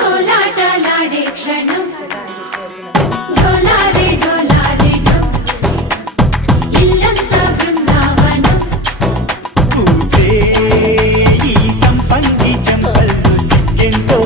కోలాటలాడే క్షణం డోలారే డోలారే డోమ్ ఇల్లంతా బృందావనం పూసే ఈ సంపంగి చెంపల్లో సిగ్గెంతో